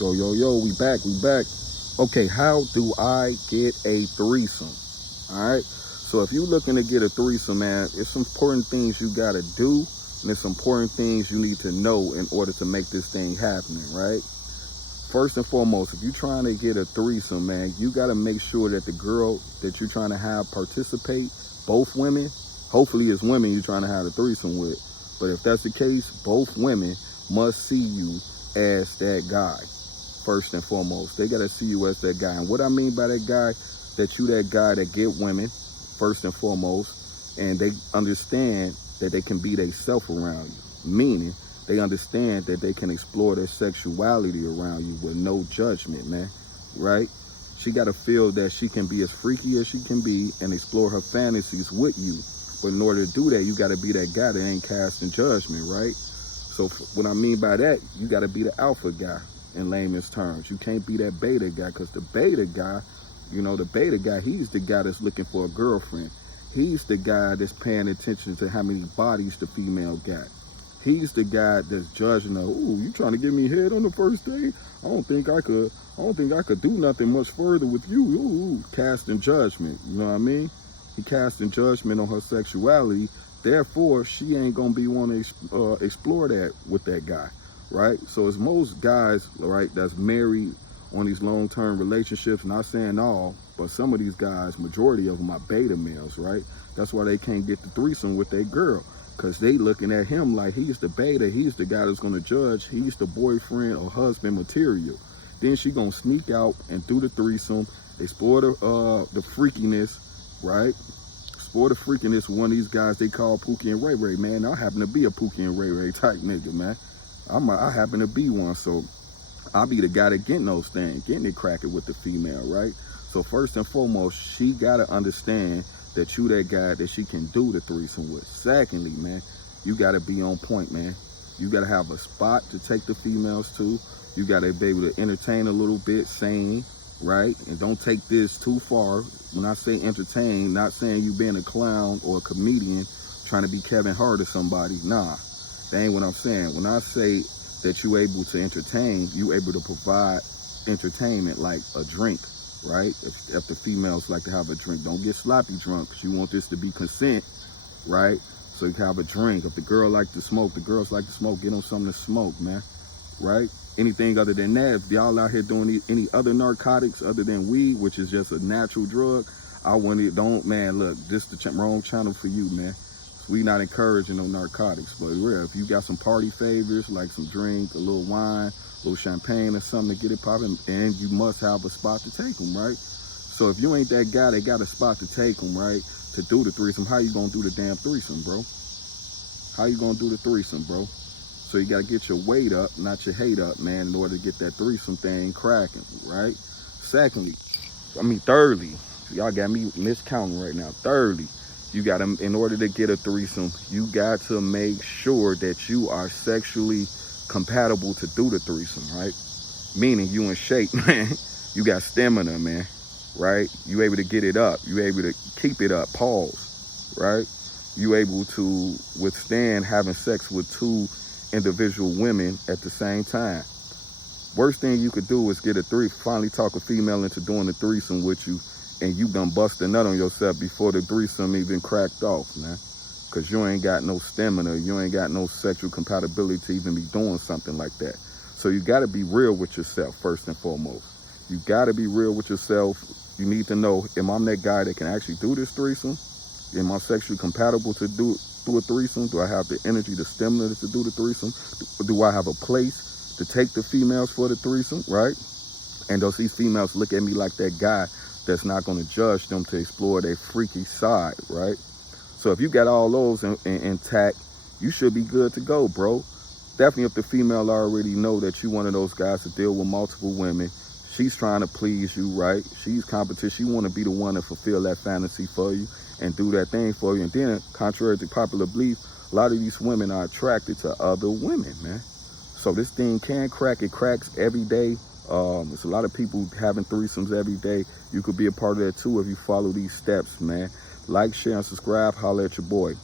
Yo, yo, yo, we back. Okay, how do I get a threesome? All right. So if you're looking to get a threesome, man, it's important things you got to do, and it's important things you need to know in order to make this thing happen, right? First and foremost, if you're trying to get a threesome, man, you got to make sure that the girl that you're trying to have participate, both women, hopefully it's women you're trying to have a threesome with, but if that's the case, both women must see you as that guy. First and foremost, they got to see you as that guy. And what I mean by that guy, that you that guy that get women, first and foremost, and they understand that they can be themselves around you, meaning they understand that they can explore their sexuality around you with no judgment, man, right? She got to feel that she can be as freaky as she can be and explore her fantasies with you. But in order to do that, you got to be that guy that ain't casting judgment, right? So what I mean by that, you got to be the alpha guy in layman's terms. You can't be that beta guy, because the beta guy, he's the guy that's looking for a girlfriend. He's the guy that's paying attention to how many bodies the female got. He's the guy that's judging her. Ooh, you trying to give me head on the first day? I don't think I could do nothing much further with you. Ooh, casting judgment. You know what I mean? He casting judgment on her sexuality. Therefore, she ain't gonna be wanting to explore that with that guy, right? So it's most guys, right, that's married on these long-term relationships, not saying all, but some of these guys, majority of them are beta males, right? That's why they can't get the threesome with their girl, because they looking at him like he's the beta, he's the guy that's gonna judge, he's the boyfriend or husband material. Then she gonna sneak out and do the threesome, explore the freakiness, right? Explore the freakiness with one of these guys they call Pookie and Ray Ray, man. I happen to be a Pookie and Ray Ray type nigga, man. I happen to be one, so I'll be the guy that getting those things, getting it cracking with the female, right? So first and foremost, she gotta understand that you that guy that she can do the threesome with. Secondly, man, you gotta be on point, man. You gotta have a spot to take the females to. You gotta be able to entertain a little bit, sane, right? And don't take this too far. When I say entertain, not saying you being a clown or a comedian trying to be Kevin Hart or somebody. Nah, that ain't what I'm saying. When I say that you able to entertain, you able to provide entertainment like a drink, right? If the females like to have a drink, don't get sloppy drunk, because you want this to be consent, right? So you can have a drink. If the girl like to smoke, the girls like to smoke, get them something to smoke, man, right? Anything other than that, if y'all out here doing any other narcotics other than weed, which is just a natural drug, I want it, don't, man, look, this the wrong channel for you, man. We not encouraging no narcotics, but real, if you got some party favors, like some drink, a little wine, a little champagne or something to get it popping, and you must have a spot to take them, right? So if you ain't that guy that got a spot to take them, right, to do the threesome, how you gonna do the damn threesome, bro? How you gonna do the threesome, bro? So you gotta get your weight up, not your hate up, man, in order to get that threesome thing cracking, right? Thirdly, y'all got me miscounting right now. Thirdly, you gotta, in order to get a threesome, you got to make sure that you are sexually compatible to do the threesome, right? Meaning you in shape, man. You got stamina, man, right? You able to get it up. You able to keep it up, pause, right? You able to withstand having sex with two individual women at the same time. Worst thing you could do is finally talk a female into doing the threesome with you, and you done bust a nut on yourself before the threesome even cracked off, man. Because you ain't got no stamina, you ain't got no sexual compatibility to even be doing something like that. So you got to be real with yourself, first and foremost. You got to be real with yourself. You need to know, am I that guy that can actually do this threesome? Am I sexually compatible to do a threesome? Do I have the energy, the stamina to do the threesome? Do I have a place to take the females for the threesome, right? And does these females look at me like that guy that's not going to judge them to explore their freaky side, right? So if you got all those intact, you should be good to go, bro. Definitely if the female already know that you one of those guys to deal with multiple women, she's trying to please you, right? She's competent. She want to be the one to fulfill that fantasy for you and do that thing for you. And then, contrary to popular belief, a lot of these women are attracted to other women, man. So this thing can crack. It cracks every day. There's a lot of people having threesomes every day. You could be a part of that too if you follow these steps, man. Like, share, and subscribe. Holler at your boy.